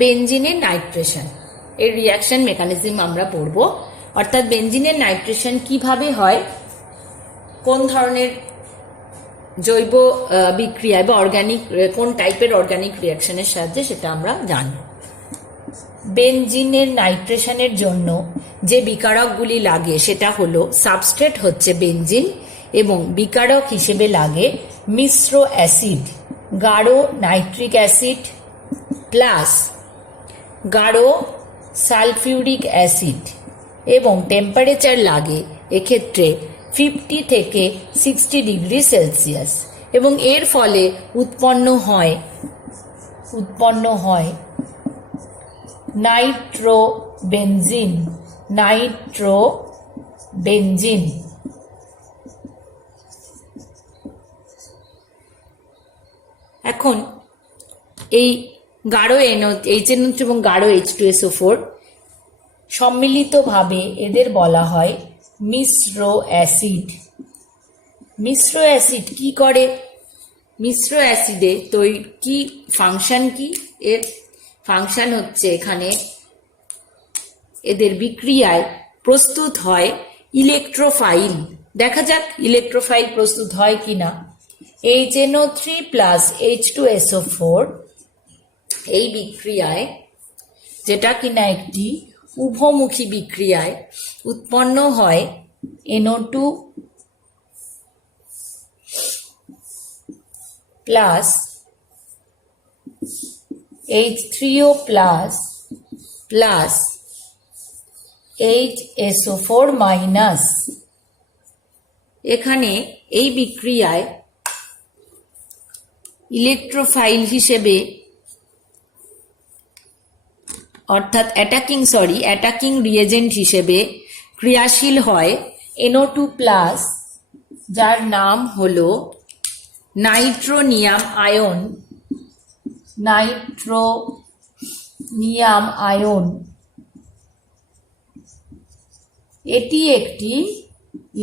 বেনজিনের nitration এর reaction mechanism আমরা পড়ব। অর্থাৎ বেনজিনের নাইট্রেশন কিভাবে হয়, কোন ধরনের জৈব বিক্রিয়ায় বা অর্গানিক, কোন টাইপের অর্গানিক রিয়াকশনের সাহায্যে সেটা আমরা জানব। বেনজিনের নাইট্রেশনের জন্য যে বিকারকগুলি লাগে সেটা হলো, সাবস্ট্রেট হচ্ছে বেনজিন এবং বিকারক হিসেবে লাগে মিশ্র অ্যাসিড, গাঢ় নাইট্রিক অ্যাসিড প্লাস গাঢ় সালফিউরিক অ্যাসিড, এবং টেম্পারেচার লাগে এক্ষেত্রে 50 থেকে 60 ডিগ্রি সেলসিয়াস, এবং এর ফলে উৎপন্ন হয় নাইট্রোবেনজিন। এখন এই গাঢ় HNO3 এবং গাঢ় H2SO4 সম্মিলিতভাবে এদের বলা হয় মিশ্র অ্যাসিড। মিশ্র অ্যাসিড কি করে? মিশ্র অ্যাসিডে কি ফাংশন কি? এর ফাংশন হচ্ছে, এখানে এদের বিক্রিয়ায় প্রস্তুত হয় ইলেকট্রোফাইল। দেখা যাক ইলেকট্রোফাইল প্রস্তুত হয় কিনা। HNO3 প্লাস H2SO4 এই বিক্রিয়ায়, যেটা কিনা একটি উভমুখী বিক্রিয়ায়, উৎপন্ন হয় NO2 plus H3O plus HSO4 minus. এখানে এই বিক্রিয়ায় ইলেকট্রোফাইল হিসেবে, অর্থাৎ অ্যাটাকিং রিয়েজেন্ট হিসেবে ক্রিয়াশীল হয় NO2 প্লাস, যার নাম হলো নাইট্রোনিয়াম আয়ন। এটি একটি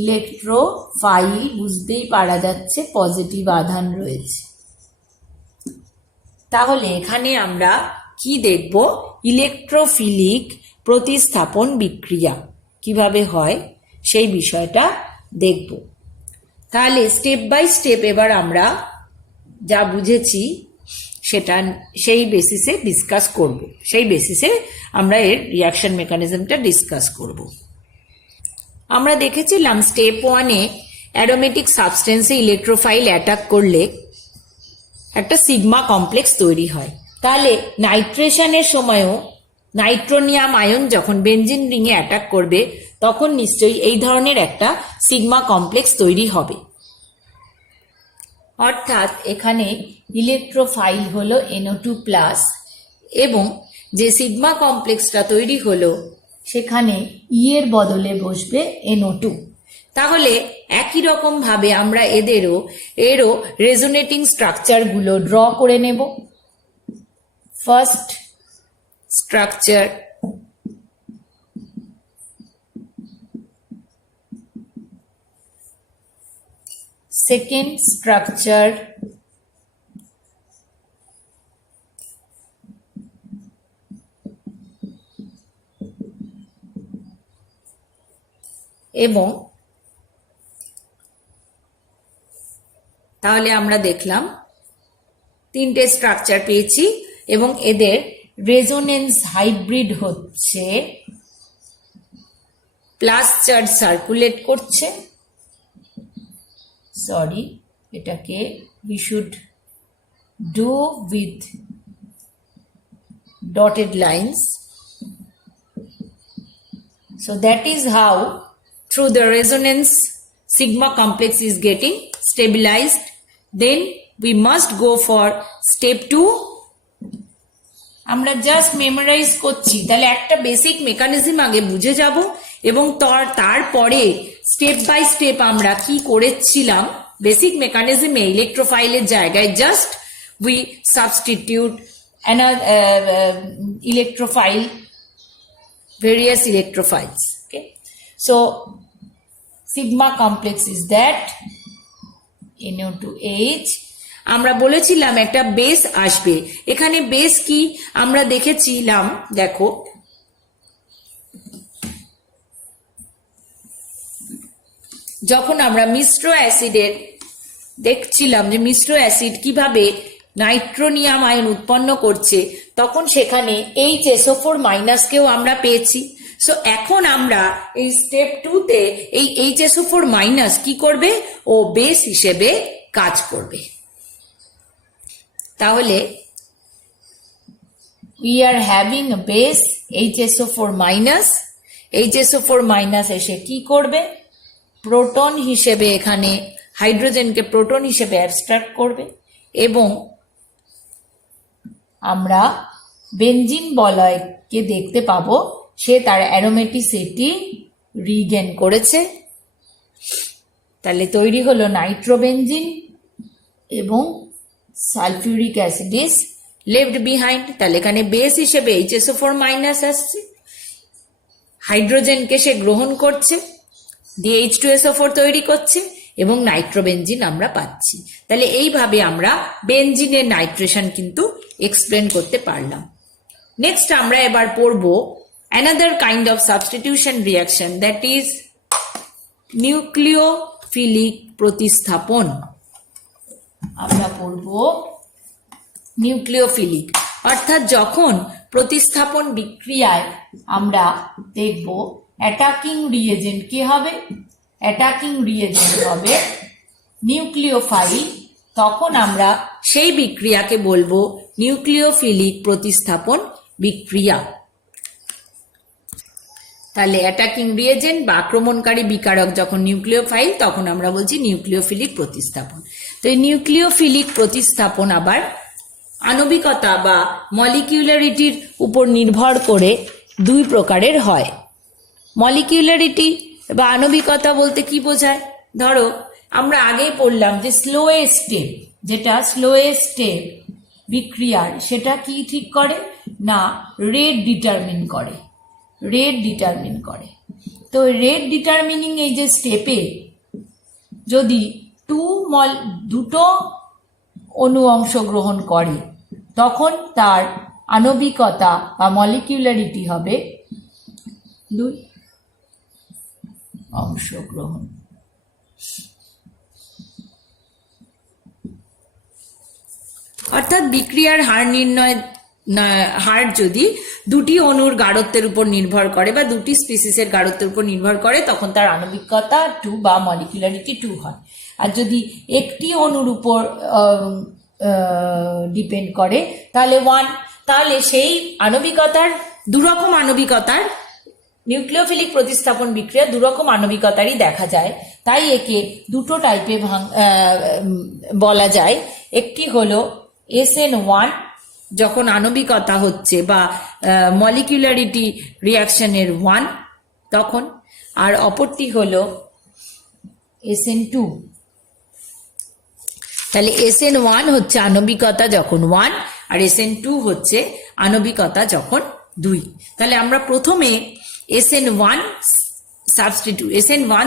ইলেকট্রোফাইল, বুঝতেই পারা যাচ্ছে পজিটিভ আধান রয়েছে। তাহলে এখানে আমরা কি দেখব? ইলেকট্রোফিলিক প্রতিস্থাপন বিক্রিয়া কিভাবে হয় সেই বিষয়টা দেখব। তাহলে স্টেপ বাই স্টেপ এবার আমরা যা বুঝেছি সেটা সেই বেসিসে ডিসকাস করব, সেই বেসিসে আমরা এর রিয়াকশন মেকানিজমটা ডিসকাস করব। আমরা দেখেছিলাম স্টেপ 1-এ অ্যারোমেটিক সাবস্টেন্সে ইলেকট্রোফাইল অ্যাটাক করলে একটা সিগমা কমপ্লেক্স তৈরি হয়। তাহলে নাইট্রেশনের সময়ও নাইট্রোনিয়াম আয়ন যখন বেনজিন রিংয়ে অ্যাটাক করবে তখন নিশ্চয়ই এই ধরনের একটা সিগমা কমপ্লেক্স তৈরি হবে। অর্থাৎ এখানে ইলেকট্রোফাইল হলো NO2 প্লাস, এবং যে সিগমা কমপ্লেক্সটা তৈরি হলো সেখানে এর বদলে বসবে NO2। তাহলে একই রকম ভাবে আমরা এরও রেজোনেটিং স্ট্রাকচারগুলো ড্র করে নেব। ফার্স্ট স্ট্রাকচার, সেকেন্ড স্ট্রাকচার, এবং তাহলে আমরা দেখলাম 3টে স্ট্রাকচার পেয়েছি, এবং এদের রেজোনেন্স হাইব্রিড হচ্ছে প্লাস চার্জ সার্কুলেট করছে। এটাকে we should do with dotted lines. So that is how through the resonance sigma complex is getting stabilized. Then we must go for step 2. আমরা জাস্ট মেমোরাইজ করছি, তাহলে একটা basic mechanism আগে বুঝে যাব, এবং তারপরে স্টেপ বাই স্টেপ আমরা কি করেছিলাম বেসিক মেকানিজমে ইলেকট্রোফাইলের জায়গায় just we substitute electrophile, various electrophiles. Okay, so sigma complex is that NO2H আমরা বলেছিলাম একটা বেস আসবে। এখানে বেস কি আমরা দেখেছিলাম, দেখো যখন আমরা মিশ্র অ্যাসিডের দেখছিলাম যে মিশ্র অ্যাসিড কিভাবে নাইট্রোনিয়াম আয়ন উৎপন্ন করছে, তখন সেখানে HSO4 মাইনাসকেও আমরা পেয়েছি। সো এখন আমরা এই স্টেপ 2-তে এই HSO4 মাইনাস কি করবে, ও বেস হিসেবে কাজ করবে। তাহলে we are having a base HSO4 minus. HSO4 minus এসে কি করবে, প্রোটন হিসেবে এখানে হাইড্রোজেনকে প্রোটন হিসেবে অ্যাবস্ট্রাক্ট করবে এবং আমরা বেনজিন বলয়কে দেখতে পাবো সে তার অ্যারোমেটিসিটি রিগেন করেছে। তাহলে তৈরি হলো নাইট্রোবেনজিন এবং sulphuric acid is left behind. তাহলে এখানে বেস হিসেবে HSO4 মাইনাস আসছে, হাইড্রোজেনকে সে গ্রহণ করছে, দিয়ে H2SO4 তৈরি করছে এবং নাইট্রোবেনজিন আমরা পাচ্ছি। তাহলে এইভাবে আমরা বেনজিনের নাইট্রেশন কিন্তু এক্সপ্লেন করতে পারলাম। নেক্সট আমরা এবার পড়ব another kind of substitution reaction, that is nucleophilic প্রতিস্থাপন। আমরা পড়ব নিউক্লিওফিলিক, অর্থাৎ যখন প্রতিস্থাপন বিক্রিয়ায় আমরা দেখব অ্যাটাকিং রিয়েজেন্ট কি হবে, অ্যাটাকিং রিয়েজেন্ট হবে নিউক্লিওফাইল, তখন আমরা সেই বিক্রিয়াকে বলবো নিউক্লিওফিলিক প্রতিস্থাপন বিক্রিয়া। তাহলে অ্যাটাকিং রিয়েজেন্ট বা আক্রমণকারী বিকারক যখন নিউক্লিওফাইল, তখন আমরা বলছি নিউক্লিওফিলিক প্রতিস্থাপন। তো এই নিউক্লিওফিলিক প্রতিস্থাপন আবার আণবিকতা বা মলিকিউলারিটির উপর নির্ভর করে দুই প্রকারের হয়। মলিকিউলারিটি বা আণবিকতা বলতে কি বোঝায়, ধরো আমরা আগেই পড়লাম যে স্লোয়েস্ট স্টেপ, যেটা স্লোয়েস্ট স্টেপ বিক্রিয়ার সেটা কি ঠিক করে না, রেট ডিটারমিন করে, রেট ডিটারমিন করে। তো রেট ডিটারমিনিং এই যে স্টেপে যদি দুটো অণু অংশগ্রহণ করে, তখন তার আণবিকতা বা মলিকিউলারিটি হবে 2 অংশগ্রহণ। অর্থাৎ বিক্রিয়ার হার নির্ণয় হার যদি দুটি অণুর গাঢ়ত্বের উপর নির্ভর করে বা দুটি স্পিসিসের গাঢ়ত্বের উপর নির্ভর করে, তখন তার আণবিকতা 2 বা মলিকুলারিটি 2 হয়। আর যদি একটি অণুর উপর ডিপেন্ড করে তাহলে 1। তাহলে সেই আণবিকতার দুরকম আণবিকতার নিউক্লিওফিলিক প্রতিস্থাপন বিক্রিয়া দুরকম আণবিকতারই দেখা যায়। তাই একে দুটো টাইপে বলা যায়। একটি হলো SN1 যখন আণবিকতা হচ্ছে বা মলিকুলারিটি রিয়াকশনের 1 তখন, আর অপরটি হলো SN2। তাহলে SN1 হচ্ছে আণবিকতা যখন 1 আর SN2 হচ্ছে আণবিকতা যখন 2। তাহলে আমরা প্রথমে SN1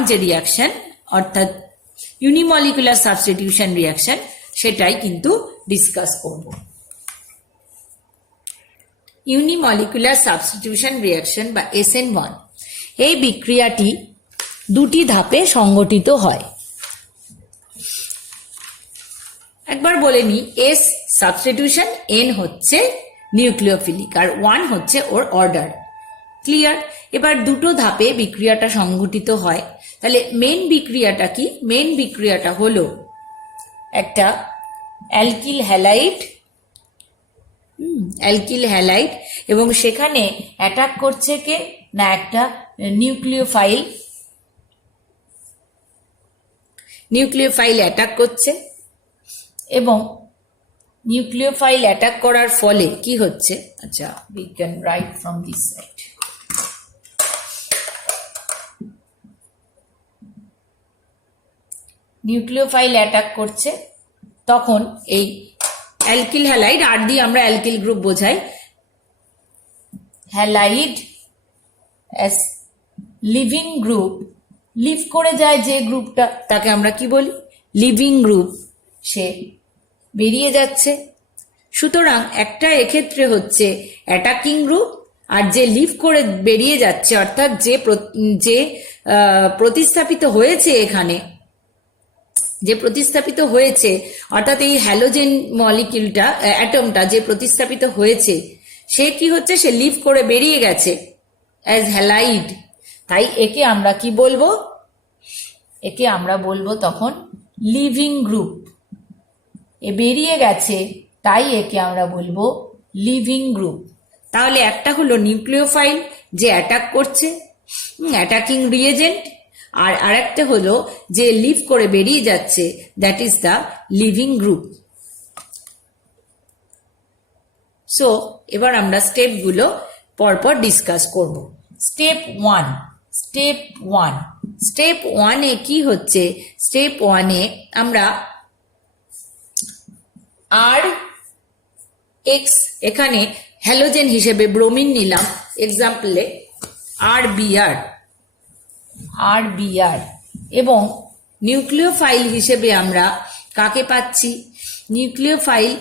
যে রিয়াকশন অর্থাৎ ইউনিমলিকুলার সাবস্টিটিউশন রিয়াকশন সেটাই কিন্তু ডিসকাস করব। ইউনিমলিকুলার সাবস্টিটিউশন রিয়াকশন বা SN1 এই বিক্রিয়াটি দুটি ধাপে সংগঠিত হয়। একবার বলে নি, S সাবস্টিটিউশন, N হচ্ছে নিউক্লিওফিলিক আর 1 হচ্ছে ওর অর্ডার। ক্লিয়ার? এবার দুটো ধাপে বিক্রিয়াটা সংঘটিত হয়। তাহলে মেন বিক্রিয়াটা কি? মেন বিক্রিয়াটা হলো একটা অ্যালকিল হ্যালাইড এবং সেখানে অ্যাটাক করছে কে না, একটা নিউক্লিওফাইল অ্যাটাক করছে এবং নিউক্লিওফাইল অ্যাটাক করার ফলে কি হচ্ছে, আচ্ছা we can write from this side. Nucleophile attack করছে, তখন এই অ্যালকিল হ্যালাইড, আর দিয়ে আমরা অ্যালকিল গ্রুপ বোঝাই, halide as leaving group, leave করে যায় যে গ্রুপটা তাকে আমরা কি বলি, লিভিং গ্রুপ। সে বেরিয়ে যাচ্ছে। সুতরাং একটা এক্ষেত্রে হচ্ছে অ্যাটাকিং গ্রুপ, আর যে লিভ করে বেরিয়ে যাচ্ছে অর্থাৎ যে প্রতিস্থাপিত হয়েছে এখানে, যে প্রতিস্থাপিত হয়েছে অর্থাৎ এই হ্যালোজেন মলিকিউলটা অ্যাটমটা যে প্রতিস্থাপিত হয়েছে সে কি হচ্ছে, সে লিভ করে বেরিয়ে গেছে অ্যাজ হ্যালাইড। তাই একে আমরা কি বলবো, একে আমরা বলবো তখন লিভিং গ্রুপ। এ বেরিয়ে গেছে তাই একে আমরা বলবো লিভিং গ্রুপ। তাহলে একটা হলো নিউক্লিওফাইল যে অ্যাটাক করছে, অ্যাটাকিং রিয়েজেন্ট, আর আরেকটা হলো যে লিভ করে বেরিয়ে যাচ্ছে, that is the living group. So এবার আমরা স্টেপগুলো পরপর ডিসকাস করব। স্টেপ ওয়ান, স্টেপ ওয়ানে কি হচ্ছে, স্টেপ ওয়ানে আমরা আর এক্স এখানে হ্যালোজেন হিসেবে ব্রোমিন নিলাম এক্সাম্পলে আর বিআর, এবং নিউক্লিওফাইল হিসেবে আমরা কাকে পাচ্ছি, নিউক্লিওফাইল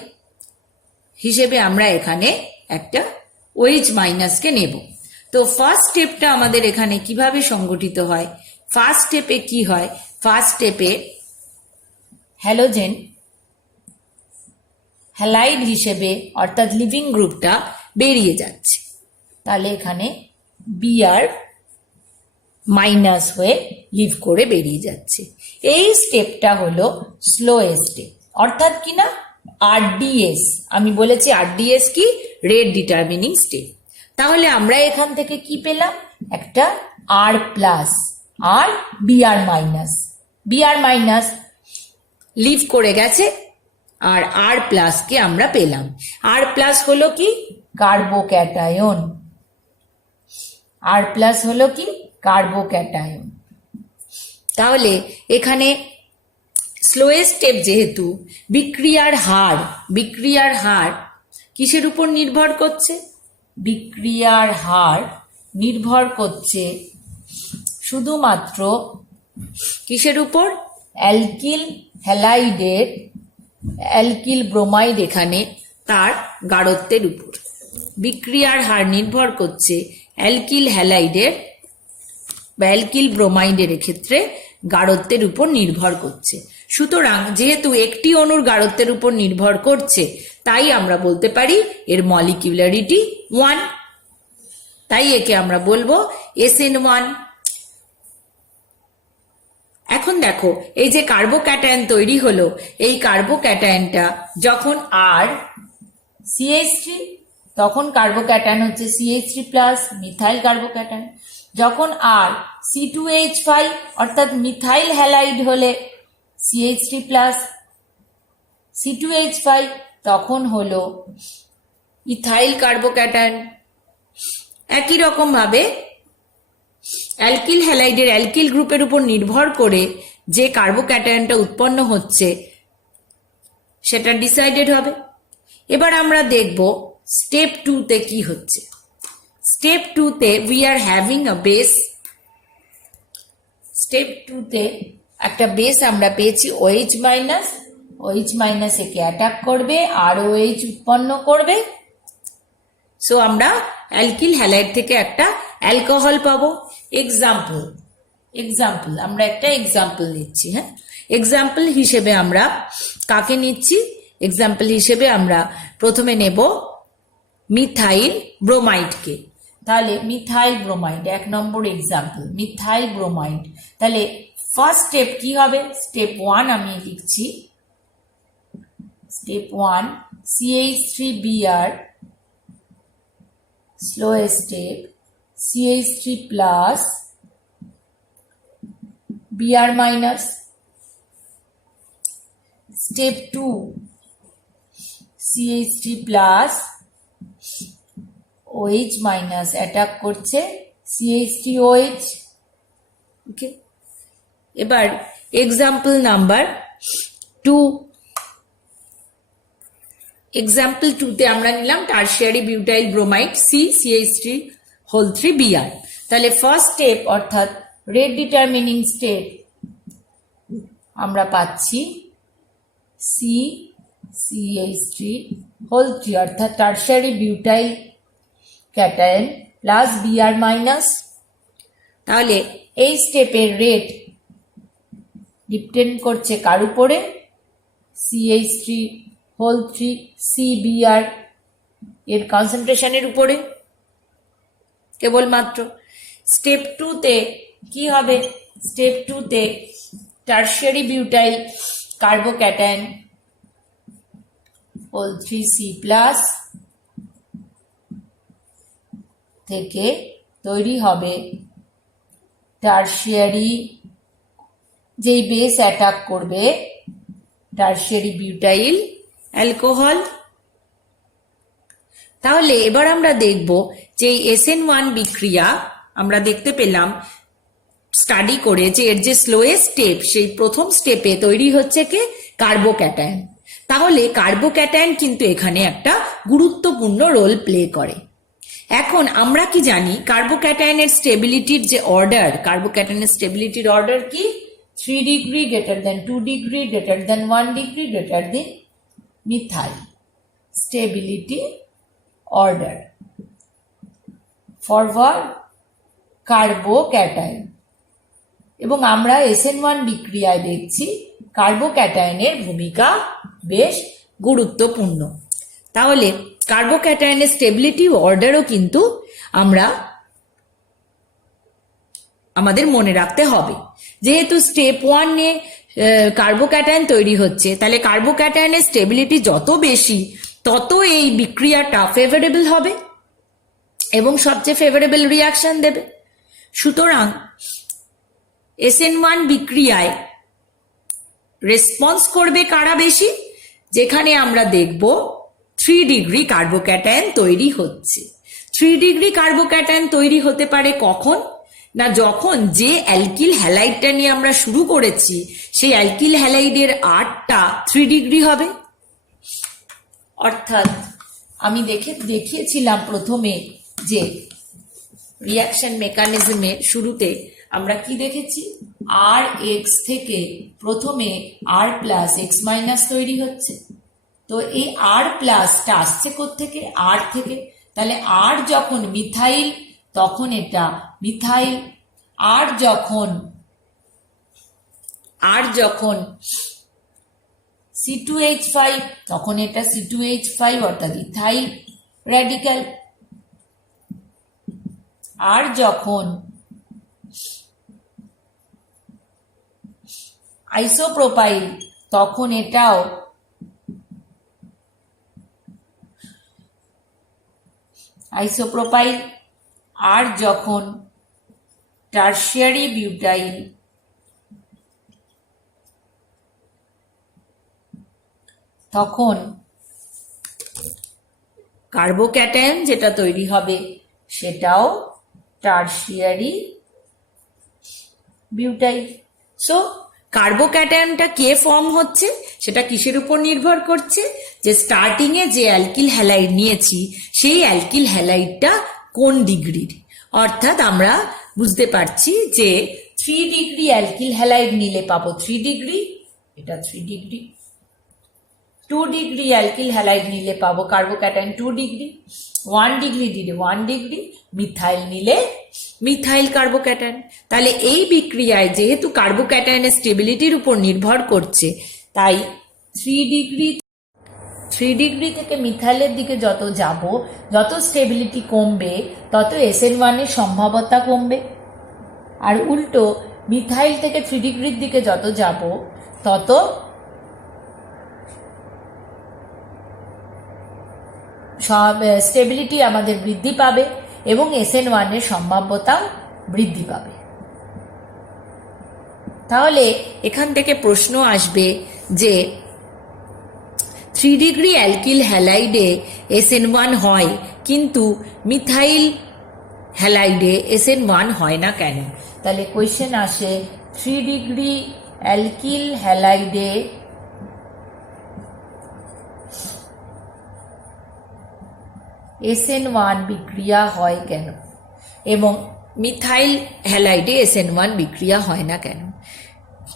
হিসেবে আমরা এখানে একটা OH মাইনাসকে নেব। তো ফার্স্ট স্টেপটা আমাদের এখানে কিভাবে সংগঠিত হয়, ফার্স্ট স্টেপে কি হয়, ফার্স্ট স্টেপে হ্যালোজেন হ্যালাইড হিসেবে অর্থাৎ লিভিং গ্রুপটা বেরিয়ে যাচ্ছে। তাহলে এখানে বিআর মাইনাস হয়ে লিভ করে বেরিয়ে যাচ্ছে। এই স্টেপটা হলো স্লোয়েস্ট স্টেপ, অর্থাৎ কি না আরডিএস। আমি বলেছি আরডিএস কি, রেট ডিটারমিনিং স্টেপ। তাহলে আমরা এখান থেকে কি পেলাম, একটা আর প্লাস আর বিআর মাইনাস লিভ করে গেছে, আর আর প্লাসকে আমরা পেলাম। আর প্লাস হলো কি, কার্বোক্যাটায়ন। আর প্লাস হলো কি, কার্বোক্যাটায়ন। তাহলে এখানে স্লোয়েস্ট স্টেপ যেহেতু, বিক্রিয়ার হার কিসের উপর নির্ভর করছে, বিক্রিয়ার হার নির্ভর করছে শুধুমাত্র কিসের উপর, অ্যালকিল হ্যালাইডের, অ্যালকিল ব্রোমাইড এখানে তার গাঢ়ত্বের উপর। বিক্রিয়ার হার নির্ভর করছে অ্যালকিল হ্যালাইডের বা অ্যালকিল ব্রোমাইডের ক্ষেত্রে গাঢ়ত্বের উপর নির্ভর করছে। সুতরাং যেহেতু একটি অণুর গাঢ়ত্বের উপর নির্ভর করছে, তাই আমরা বলতে পারি এর মলিকিউলারিটি 1। তাই একে আমরা বলবো SN1। এখন দেখো এই যে কার্বোক্যাটায়ন তৈরি হলো, এই কার্বোক্যাটায়নটা যখন আর CH3, তখন কার্বোক্যাটায়ন হচ্ছে CH3 প্লাস মিথাইল কার্বোক্যাটায়ন। যখন আর C2H5 অর্থাৎ মিথাইল হ্যালাইড হলে CH3 প্লাস C2H5, তখন হলো ইথাইল কার্বোক্যাটায়ন। একই রকম ভাবে অ্যালকিল হ্যালাইডের অ্যালকিল গ্রুপের উপর নির্ভর করে যে কার্বোক্যাটায়নটা উৎপন্ন হচ্ছে সেটা ডিসাইডেড হবে। এবার আমরা দেখব স্টেপ 2 কি হচ্ছে। Step 2 we are having a base. Step 2 একটা বেস আমরা পেয়েছি OH মাইনাস, OH মাইনাস একে অ্যাটাক করবে আর OH উৎপন্ন করবে। সো আমরা অ্যালকিল হ্যালাইড থেকে একটা অ্যালকোহল পাবো। এক্সাম্পল আমরা একটা এক্সাম্পল নিচ্ছি। হ্যাঁ, এক্সাম্পল হিসেবে আমরা কাকে নিচ্ছি, এক্সাম্পল হিসেবে আমরা প্রথমে নেব মিথাইল ব্রোমাইডকে। তাহলে মিথাইল ব্রোমাইড 1 নম্বর এক্সাম্পল, মিথাইল ব্রোমাইড। তাহলে ফার্স্ট স্টেপ কি হবে, স্টেপ 1 আমি লিখছি, step 1 CH3Br, slowest step CH3 plus Br minus. Step 2 CH3 plus OH minus attack করছে CH3OH। ওকে, এবার এক্সাম্পল নাম্বার 2, এক্সাম্পল 2 আমরা নিলাম টারশিয়ারি বিউটাইল ব্রোমাইড CH3Br। তাহলে ফার্স্ট স্টেপ অর্থাৎ রেট ডিটারমিনিং স্টেপ আমরা পাচ্ছি CH3 হোল 3 অর্থাৎ tertiary butyl cation plus Br minus. তাহলে এই স্টেপের রেট ডিপেন্ড করছে কার উপরে? CH3 হোল 3 CBr এর কনসেন্ট্রেশনের উপরে কেবলমাত্র। স্টেপ 2-তে কি হবে? স্টেপ 2-তে টারশিয়ারি বিউটাইল কার্বোক্যাটায়ন হোল 3C প্লাস থেকে তৈরি হবে টারশিয়ারি, যেই বেস অ্যাটাক করবে টারশিয়ারি বিউটাইল অ্যালকোহল। তাহলে এবার আমরা দেখব যে SN1 বিক্রিয়া আমরা দেখতে পেলাম স্টাডি করে যে এর যে স্লোয়েস্ট স্টেপ, সেই প্রথম স্টেপে তৈরি হচ্ছে কি কার্বোক্যাটায়ন। তাহলে কার্বোক্যাটায়ন কিন্তু এখানে একটা গুরুত্বপূর্ণ রোল প্লে করে। এখন আমরা কি জানি কার্বোক্যাটায়নের স্টেবিলিটির যে অর্ডার, কার্বোক্যাটায়নের স্টেবিলিটির অর্ডার কি? 3 degree, greater than 2 degree, greater than 1 degree, greater than methyl stability order for carbocation. এবং আমরা SN1 বিক্রিয়ায় দেখছি কার্বোক্যাটায়নের ভূমিকা বেশ গুরুত্বপূর্ণ। তাহলে কার্বোক্যাটায়নের স্টেবিলিটি অর্ডারও কিন্তু আমাদের মনে রাখতে হবে। যেহেতু স্টেপ 1-এ কার্বোক্যাটায়ন তৈরি হচ্ছে, তাহলে কার্বোক্যাটায়নের স্টেবিলিটি যত বেশি তত এই বিক্রিয়াটা ফেভারেবল হবে এবং সবচেয়ে ফেভারেবল রিয়াকশন দেবে। সুতরাং SN1 বিক্রিয়ায় রেসপন্স করবে কারা বেশি? যেখানে আমরা দেখব 3 ডিগ্রি কার্বোক্যাটায়ন তৈরি হচ্ছে। 3 ডিগ্রি কার্বোক্যাটায়ন তৈরি হতে পারে কখন? না, যখন যে অ্যালকিল হ্যালাইডটা নিয়ে আমরা শুরু করেছি সেই অ্যালকিল হ্যালাইডের 8টা 3 ডিগ্রি হবে। অর্থাৎ আমি দেখিয়েছিলাম প্রথমে যে রিয়াকশন মেকানিজমের শুরুতে আমরা কি দেখেছি? RX থেকে প্রথমে R প্লাস X মাইনাস তৈরি হচ্ছে। তো এই R প্লাসটা আসছে কোত্থেকে? R থেকে। তাহলে R যখন মিথাইল তখন এটা মিথাইল, আর যখন C2H5 তখন এটা C2H5 অর্থাৎ ইথাইল র্যাডিক্যাল, আর যখন আইসোপ্রোপাইল তখন এটাও আইসোপ্রোপাইল, আর যখন টারশিয়ারি বিউটাইল তখন কার্বোক্যাটায়ন যেটা তৈরি হবে সেটাও টারশিয়ারি বিউটাইল। সো কার্বোক্যাটায়নটা কে ফর্ম হচ্ছে সেটা কিসের উপর নির্ভর করছে? যে স্টার্টিং এ যে অ্যালকিল হ্যালাইড নিয়েছি সেই অ্যালকিল হ্যালাইডটা কোন ডিগ্রির। অর্থাৎ আমরা বুঝতে পারছি যে 3 ডিগ্রি অ্যালকিল হ্যালাইড নিলে পাবো 3 ডিগ্রি, এটা 3 ডিগ্রি। 2 ডিগ্রি অ্যালকিল হ্যালাইড নিলে পাবো কার্বোক্যাটায়ন 2 ডিগ্রি, 1 ডিগ্রি দিলে 1 ডিগ্রি, মিথাইল নিলে মিথাইল কার্বোক্যাটায়ন। তাহলে এই বিক্রিয়ায় যেহেতু কার্বোক্যাটায়নের স্টেবিলিটির উপর নির্ভর করছে, তাই 3 ডিগ্রি থেকে মিথাইলের দিকে যত যাব, যত স্টেবিলিটি কমবে তত SN1 এর সম্ভাব্যতা কমবে। আর উল্টো মিথাইল থেকে 3 ডিগ্রির দিকে যত যাব তত স্টেবিলিটি আমাদের বৃদ্ধি পাবে এবং SN1 এর সম্ভাব্যতা বৃদ্ধি পাবে। তাহলে এখান থেকে প্রশ্ন আসবে যে 3 ডিগ্রি অ্যালকিল হ্যালাইডে SN1 হয় কিন্তু মিথাইল হ্যালাইডে SN1 হয় না কেন? তাহলে কোয়েশ্চেন আসে 3 ডিগ্রি অ্যালকিল হ্যালাইডে SN1 বিক্রিয়া হয় কেন এবং মিথাইল হ্যালাইডে SN1 বিক্রিয়া হয় না কেন?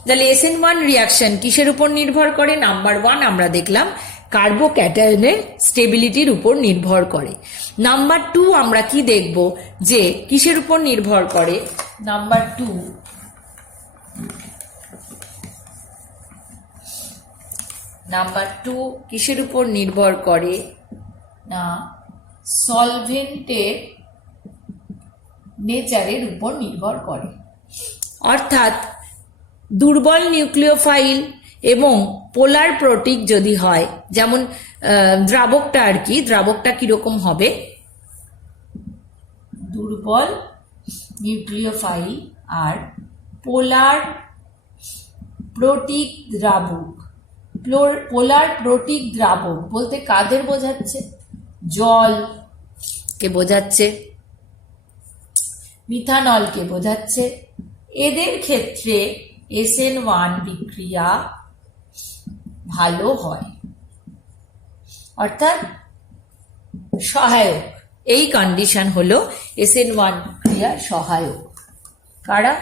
তাহলে SN1 রিয়াকশন কিসের উপর নির্ভর করে? নাম্বার 1 আমরা দেখলাম কার্বোক্যাটায়নের স্টেবিলিটির উপর নির্ভর করে। নাম্বার 2 আমরা কি দেখব যে কিসের উপর নির্ভর করে। নাম্বার 2 কিসের উপর নির্ভর করে না, সলভেন্টের নেচারের উপর নির্ভর করে। অর্থাৎ দুর্বল নিউক্লিওফাইল এবং পোলার প্রোটিক যদি হয়, যেমন দ্রাবকটা আর কি, দ্রাবকটা কিরকম হবে, দুর্বল নিউক্লিওফাইল আর পোলার প্রোটিক দ্রাবক। পোলার প্রোটিক দ্রাবক বলতে কাদের বোঝাচ্ছে? জলকে বোঝাচ্ছে, মিথানলকে বোঝাচ্ছে। এদের ক্ষেত্রে SN1 বিক্রিয়া ভালো হয়, অর্থাৎ সহায়ক। এই কন্ডিশন হলো SN1 বিক্রিয়া সহায়ক। কারা?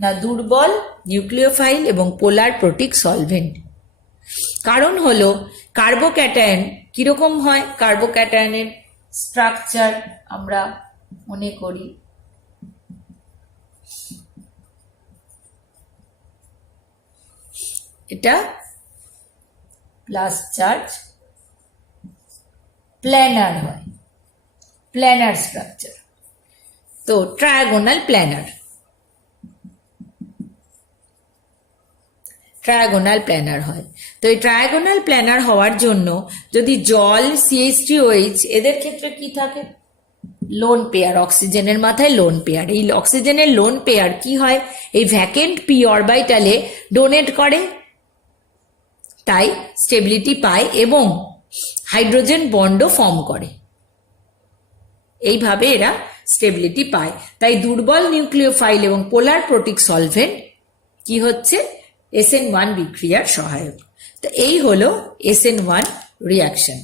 না, দুর্বল নিউক্লিওফাইল এবং পোলার প্রোটিক সলভেন্ট। কারণ হলো কার্বোক্যাটায়ন কিরকম হয়, কার্বোক্যাটায়নের স্ট্রাকচার আমরা মনে করি এটা প্লাস চার্জ প্ল্যানার হয়, প্ল্যানার স্ট্রাকচার। তো ট্রায়াগোনাল প্ল্যানার হয়। তো এই ট্রায়াগোনাল প্ল্যানার হওয়ার জন্য যদি জল, CH3OH এদের ক্ষেত্রে কি থাকে? লোন পেয়ার, অক্সিজেনের মাথায় লোন পেয়ার। এই অক্সিজেনের লোন পেয়ার কি হয়? এই ভ্যাকেন্ট p অরবিটালে ডোনেট করে, তাই স্টেবিলিটি পায় এবং হাইড্রোজেন বন্ডও ফর্ম করে। এইভাবে এরা স্টেবিলিটি পায়। তাই দুর্বল নিউক্লিওফাইল এবং পোলার প্রোটিক সলভেন্ট কি হচ্ছে? SN1 বিক্রিয়ার সহায়ক। তো এই হলো SN1 রিয়াকশন।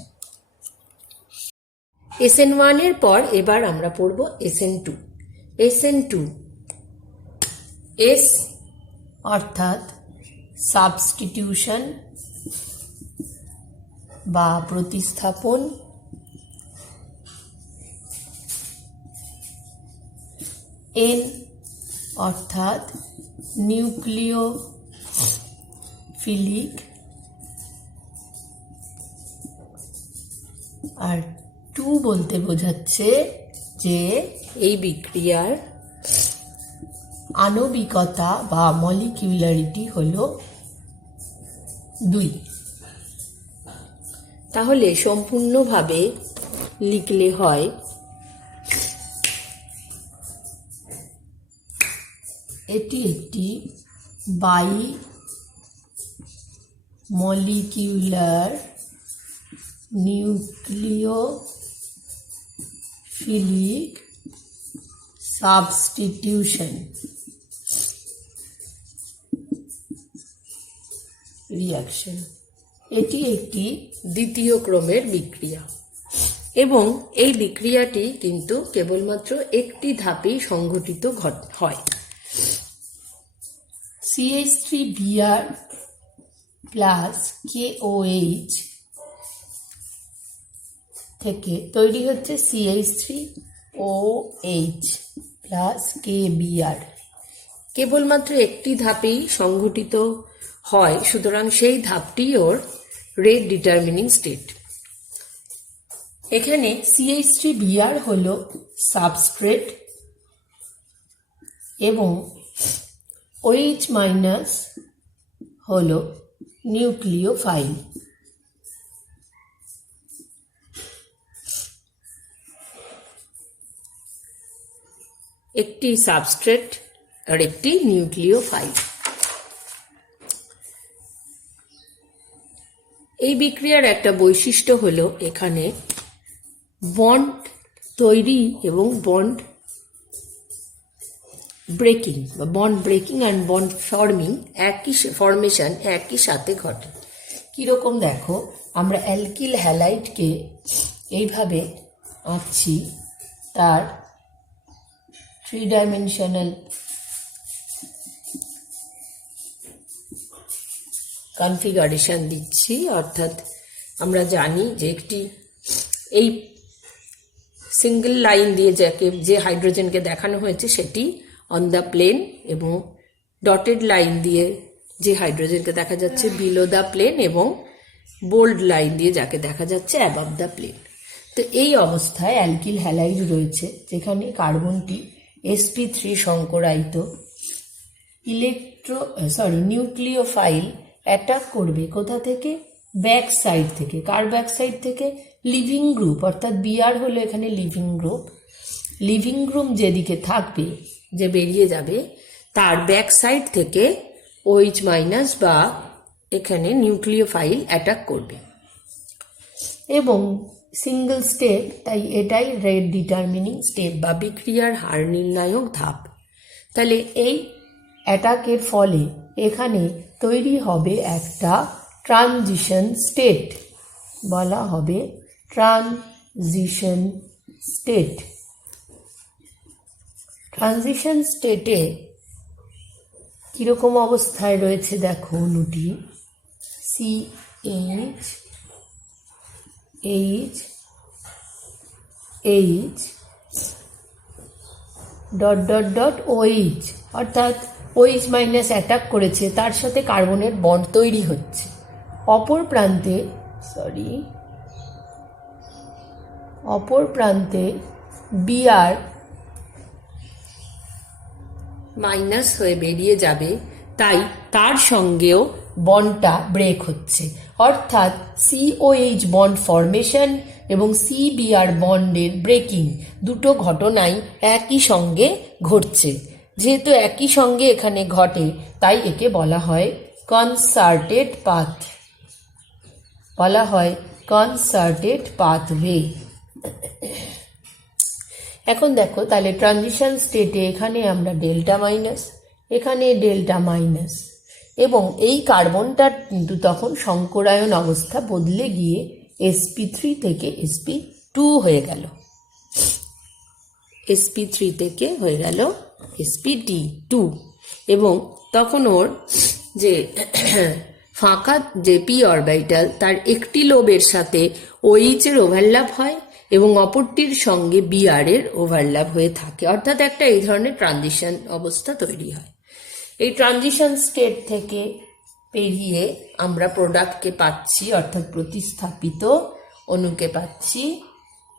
SN1 এর পর এবার আমরা পড়ব SN2। SN2 S অর্থাৎ সাবস্টিটিউশন বা প্রতিস্থাপন, N অর্থাৎ নিউক্লিওফিলিক, আর 2 বলতে বোঝাচ্ছে যে এই বিক্রিয়ার আণবিকতা বা মলিকিউলারিটি হলো 2। তাহলে সম্পূর্ণভাবে লিখলে হয় এটি একটি bimolecular nucleophilic substitution reaction. এটি একটি দ্বিতীয় ক্রমের বিক্রিয়া এবং এই বিক্রিয়াটি কিন্তু কেবলমাত্র একটি ধাপেই সংঘটিত হয়। CH3Br প্লাস KOH থেকে তৈরি হচ্ছে CH3OH প্লাস KBr। কেবলমাত্র একটি ধাপেই সংঘটিত হয়, সুতরাং সেই ধাপটি ওর রেট ডিটারমিনিং স্টেট। এখানে CH3Br হলো সাবস্ট্রেট এবং OH মাইনাস হলো নিউক্লিওফাইল। একটি সাবস্ট্রেট আর একটি নিউক্লিওফাইল। এই বিক্রিয়ার একটা বৈশিষ্ট্য হলো এখানে বন্ড তৈরি এবং বন্ড ব্রেকিং বা bond breaking and bond formation একই সাথে ঘটে। কীরকম দেখো, আমরা অ্যালকিল হ্যালাইডকে এইভাবে আঁকছি, তার 3 ডাইমেনশনাল কনফিগারেশন দিচ্ছি, অর্থাৎ আমরা জানি যে একটি এই সিঙ্গেল লাইন দিয়ে যে হাইড্রোজেনকে দেখানো হয়েছে সেটি অন দ্য প্লেন, এবং ডটেড লাইন দিয়ে যে হাইড্রোজেনকে দেখা যাচ্ছে বিলো দ্য প্লেন, এবং বোল্ড লাইন দিয়ে যাকে দেখা যাচ্ছে অ্যাবভ দ্য প্লেন। তো এই অবস্থায় অ্যালকিল হ্যালাইড রয়েছে, যেখানে কার্বনটি sp3 সংকরায়িত নিউক্লিওফাইল অ্যাটাক করবে কোথা থেকে? ব্যাক সাইড থেকে। কার ব্যাক সাইড থেকে? লিভিং গ্রুপ, অর্থাৎ বিআর হলো এখানে লিভিং গ্রুপ। লিভিং গ্রুপ যেদিকে থাকবে, যে বেরিয়ে যাবে, তার ব্যাক সাইড থেকে OH মাইনাস বা এখানে নিউক্লিওফাইল অ্যাটাক করবে, এবং সিঙ্গেল স্টেপ, তাই এটাই রেট ডিটারমিনিং স্টেপ বা বিক্রিয়ার হার নির্ণায়ক ধাপ। তাহলে এই অ্যাটাকের ফলে এখানে তৈরি হবে একটা ট্রানজিশন স্টেট, বলা হবে ট্রানজিশন স্টেট। ট্রানজিশন স্টেটে কীরকম অবস্থায় রয়েছে দেখো অণুটি, CH OH, অর্থাৎ OH মাইনাস অ্যাটাক করেছে, তার সাথে কার্বনের বন্ড তৈরি হচ্ছে। অপর প্রান্তে Br মাইনাস হয়ে বেরিয়ে যাবে, তাই তার সঙ্গেও বন্ডটা ব্রেক হচ্ছে, অর্থাৎ COH বন্ড ফরমেশন এবং CBr বন্ডের ব্রেকিং দুটো ঘটনাই একই সঙ্গে ঘটছে। যেহেতু একই সঙ্গে এখানে ঘটে, তাই একে বলা হয় কনসার্টেড পাথ, পাথওয়ে। এখন দেখো, তাহলে ট্রানজিশন স্টেটে এখানে আমরা ডেল্টা মাইনাস, এখানে ডেল্টা মাইনাস, এবং এই কার্বনটার কিন্তু তখন সংকরায়ন অবস্থা বদলে গিয়ে sp3 থেকে sp2 হয়ে গেল, sp3 থেকে হয়ে গেল sp2, এবং তখন ওর যে ফাঁকা যে p অরবিটাল, তার একটি লোবের সাথে OH এর ওভারল্যাপ হয় এবং অপরটির সঙ্গে Br এর ওভারল্যাপ হয়ে থাকে, অর্থাৎ একটা এই ধরনের ট্রানজিশন অবস্থা তৈরি হয়। এই ট্রানজিশন স্টেট থেকে পেরিয়ে আমরা প্রোডাক্টকে পাচ্ছি, অর্থাৎ প্রতিস্থাপিত অণুকে পাচ্ছি।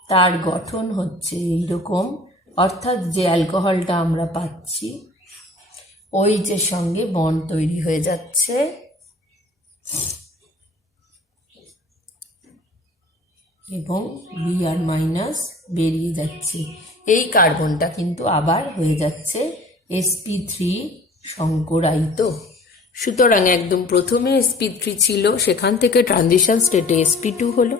তার গঠন হচ্ছে এইরকম, অর্থাৎ যে অ্যালকোহলটা আমরা পাচ্ছি OH এর সঙ্গে বন্ড তৈরি হয়ে যাচ্ছে, এবং Br মাইনাস বেরিয়ে যাচ্ছে। এই কার্বনটা কিন্তু আবার হয়ে যাচ্ছে sp3 সংকরায়িত। সুতরাং একদম প্রথমে sp3 ছিল, সেখান থেকে ট্রানজিশন স্টেটে sp2 হলো,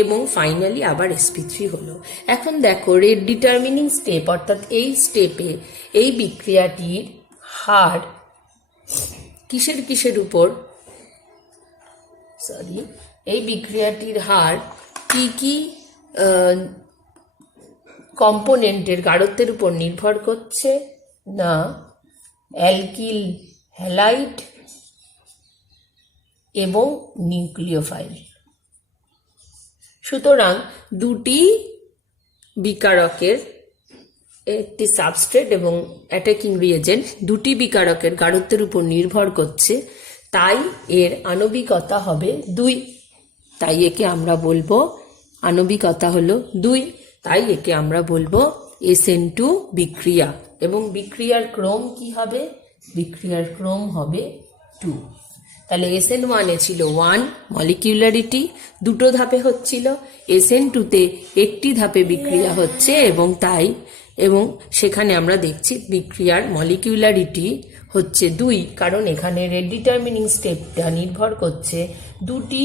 এবং ফাইনালি আবার sp3 হলো। এখন দেখো, রেট ডিটারমিনিং স্টেপ, অর্থাৎ এই স্টেপে এই বিক্রিয়াটির হার কিসের উপর, এই বিক্রিয়াটির হার কি কম্পোনেন্টের গাঢ়ত্বের উপর নির্ভর করছে? না, অ্যালকিল হ্যালাইড এবং নিউক্লিওফাইল। সুতরাং দুটি বিকারকের, একটি সাবস্ট্রেট এবং অ্যাটাকিং রিয়েজেন্ট, দুটি বিকারকের গাঢ়ত্বের উপর নির্ভর করছে, তাই এর আণবিকতা হবে 2। তাই একে আমরা বলবো, আণবিকতা হলো 2, তাই একে আমরা বলবো SN2 বিক্রিয়া। এবং বিক্রিয়ার ক্রম কি হবে? বিক্রিয়ার ক্রম হবে 2। তাহলে SN1 এ ছিল 1 মলিকিউলারিটি, দুটো ধাপে হচ্ছিল। SN2 তে একটি ধাপে বিক্রিয়া হচ্ছে, এবং সেখানে আমরা দেখছি বিক্রিয়ার মলিকিউলারিটি হচ্ছে 2, কারণ এখানে রেট ডিটারমিনিং স্টেপটা নির্ভর করছে দুটি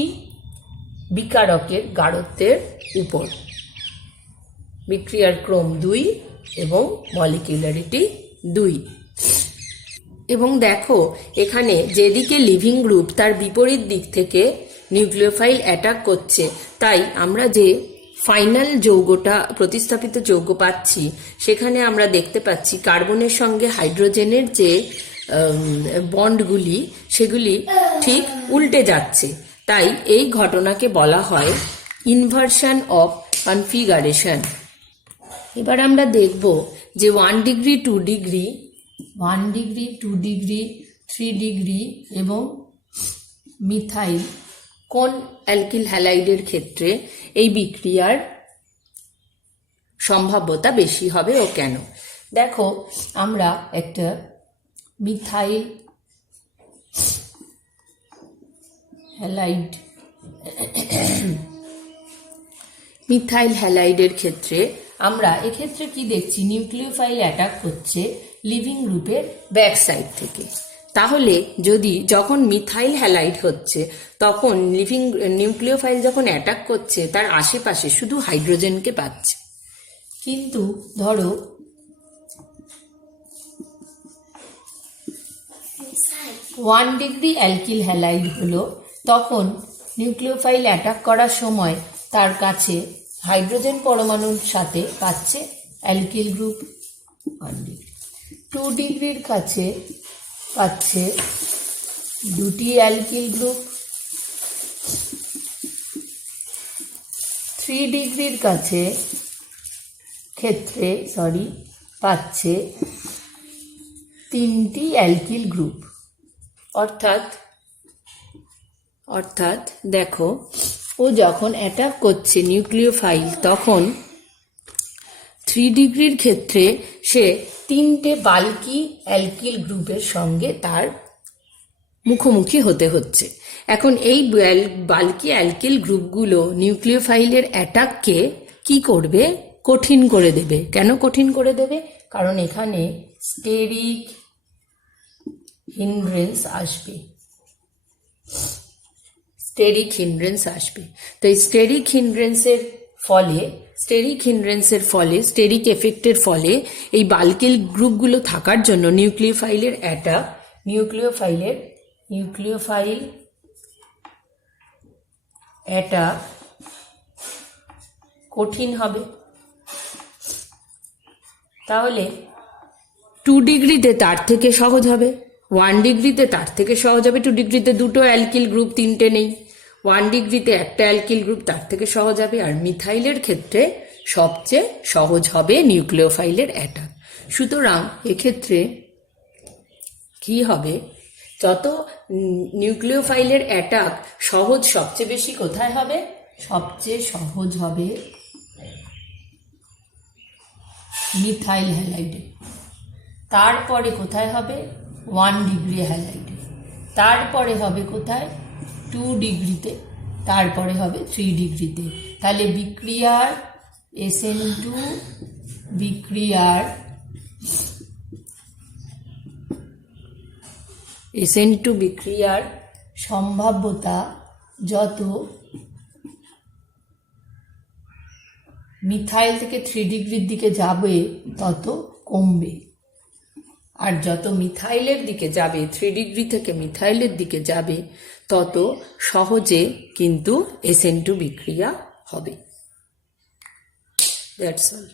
বিকারকের গাঢ়ত্বের উপর। বিক্রিয়ার ক্রম 2 এবং মলিকিউলারিটি 2। এবং দেখো, এখানে যেদিকে লিভিং গ্রুপ, তার বিপরীত দিক থেকে নিউক্লিওফাইল অ্যাটাক করছে, তাই আমরা যে ফাইনাল যৌগটা, প্রতিস্থাপিত যৌগ পাচ্ছি, সেখানে আমরা দেখতে পাচ্ছি কার্বনের সঙ্গে হাইড্রোজেনের যে বন্ডগুলি, সেগুলি ঠিক উল্টে যাচ্ছে। তাই এই ঘটনাকে বলা হয় ইনভার্সন অফ কনফিগারেশন। এবার আমরা দেখব যে 1 degree 2 degree 1 degree 2 degree 3 degree এবং মিথাইল কোন অ্যালকিল হ্যালাইডের ক্ষেত্রে এই বিক্রিয়ার সম্ভাব্যতা বেশি হবে ও কেন। দেখো আমরা একটা মিথাইল হ্যালাইড হ্যালাইডের ক্ষেত্রে আমরা এক্ষেত্রে কি দেখছি, নিউক্লিওফাইল অ্যাটাক করছে লিভিং গ্রুপের ব্যাক সাইড থেকে। তাহলে যখন মিথাইল হ্যালাইড হচ্ছে তখন নিউক্লিওফাইল যখন অ্যাটাক করছে তার আশেপাশে শুধু হাইড্রোজেনকে পাচ্ছে। কিন্তু ধরো 1 ডিগ্রি অ্যালকিল হ্যালাইড হলো, তখন নিউক্লিওফাইল অ্যাটাক করার সময় তার কাছে হাইড্রোজেন পরমাণুর সাথে পাচ্ছে অ্যালকিল গ্রুপ 1 ডিগ্রি। 2 ডিগ্রির কাছে পাচ্ছে দুটি অ্যালকিল গ্রুপ। 3 ডিগ্রির কাছে পাচ্ছে 3টি অ্যালকিল গ্রুপ। অর্থাৎ দেখো ও যখন অ্যাটাক করছে নিউক্লিওফাইল তখন 3 ডিগ্রির ক্ষেত্রে সে 3টে বাল্কি অ্যালকিল গ্রুপের সঙ্গে তার মুখোমুখি হতে হচ্ছে। এখন এই বাল্কি অ্যালকিল গ্রুপগুলো নিউক্লিওফাইলের অ্যাটাককে কি করবে, কঠিন করে দেবে। কেন কঠিন করে দেবে? কারণ এখানে স্টেরিক হিন্ড্রেন্স আসবে। তো এই স্টেরিক স্টেরিক এফেক্টের ফলে এই বাল্কিল গ্রুপগুলো থাকার জন্য নিউক্লিওফাইল অ্যাটাক কঠিন হবে। তাহলে 2 ডিগ্রিতে তার থেকে সহজ হবে, 1 ডিগ্রিতে তার থেকে সহজ হবে। 2 ডিগ্রিতে দুটো অ্যালকিল গ্রুপ, 3টে নেই। 1 ডিগ্রিতে একটা অ্যালকিল গ্রুপ, তার থেকে সহজ হবে। আর মিথাইলের ক্ষেত্রে সবচেয়ে সহজ হবে নিউক্লিওফাইলের অ্যাটাক। সুতরাং এক্ষেত্রে কি হবে, যত নিউক্লিওফাইলের অ্যাটাক সবচেয়ে বেশি কোথায় হবে? সবচেয়ে সহজ হবে মিথাইল হ্যালাইডে। তারপরে কোথায় হবে? 1 ডিগ্রি হ্যালাইডে। তারপরে হবে কোথায়? 2 ডিগ্রিতে। তারপরে হবে 3 ডিগ্রিতে। তাহলে বিক্রিয়ার SN2 বিক্রিয়ার সম্ভাব্যতা যত মিথাইল থেকে 3 ডিগ্রির দিকে যাবে তত কমবে। আর যত মিথাইলের দিকে যাবে, 3 ডিগ্রি থেকে মিথাইলের দিকে যাবে, তত সহজে কিন্তু SN2 বিক্রিয়া হবে। That's all.